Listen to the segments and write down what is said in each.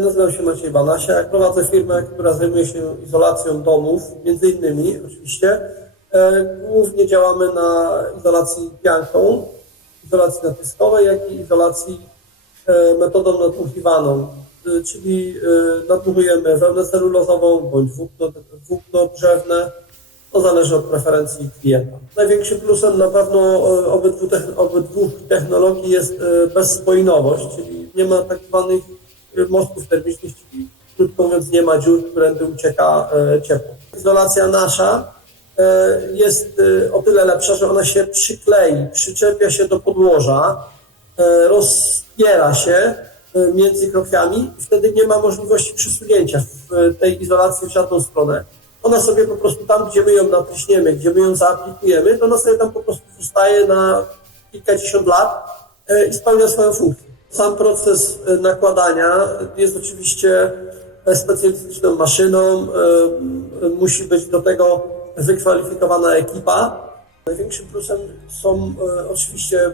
Nazywam się Maciej Banasiak. Prowadzę firmę, która zajmuje się izolacją domów, między innymi oczywiście. E, Głównie działamy na izolacji pianką, izolacji natyskowej, jak i izolacji e, metodą nadmuchiwaną, e, czyli nadmuchujemy wełnę celulozową bądź włókno, włókno drzewne. To zależy od preferencji klienta. Największym plusem na pewno obydwu, obydwu technologii jest bezspojnowość, czyli nie ma tak zwanych mostów termicznych, czyli krótko mówiąc nie ma dziur, którędy ucieka e, ciepło. Izolacja nasza e, jest e, o tyle lepsza, że ona się przyklei, przyczepia się do podłoża, rozpiera się między krokiami i wtedy nie ma możliwości przesunięcia tej izolacji w żadną stronę. Ona sobie po prostu tam, gdzie my ją natryśniemy, gdzie my ją zaaplikujemy, to ona sobie tam po prostu zostaje na kilkadziesiąt lat i spełnia swoją funkcję. Sam proces e, nakładania jest oczywiście e, specjalistyczną maszyną, e, musi być do tego wykwalifikowana ekipa. Największym plusem są oczywiście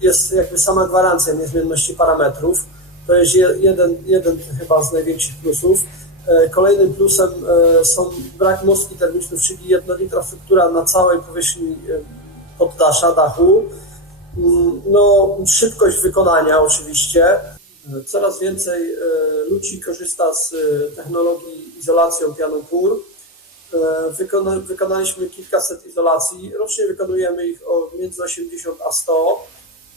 jest jakby sama gwarancja niezmienności parametrów. To jest je- jeden, jeden chyba z największych plusów. Kolejnym plusem są brak mostki termicznych, czyli jednolita struktura na całej powierzchni poddasza, dachu. Mm, No, szybkość wykonania oczywiście. Coraz więcej e, ludzi korzysta z e, technologii izolacją pianą pór. E, Wykona, wykonaliśmy kilkaset izolacji. Rocznie wykonujemy ich o między 80 a 100.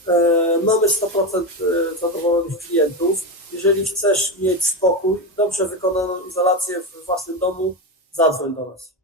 E, Mamy 100% zadowolonych klientów. Jeżeli chcesz mieć spokój, dobrze wykonaną izolację w własnym domu, zadzwoń do nas.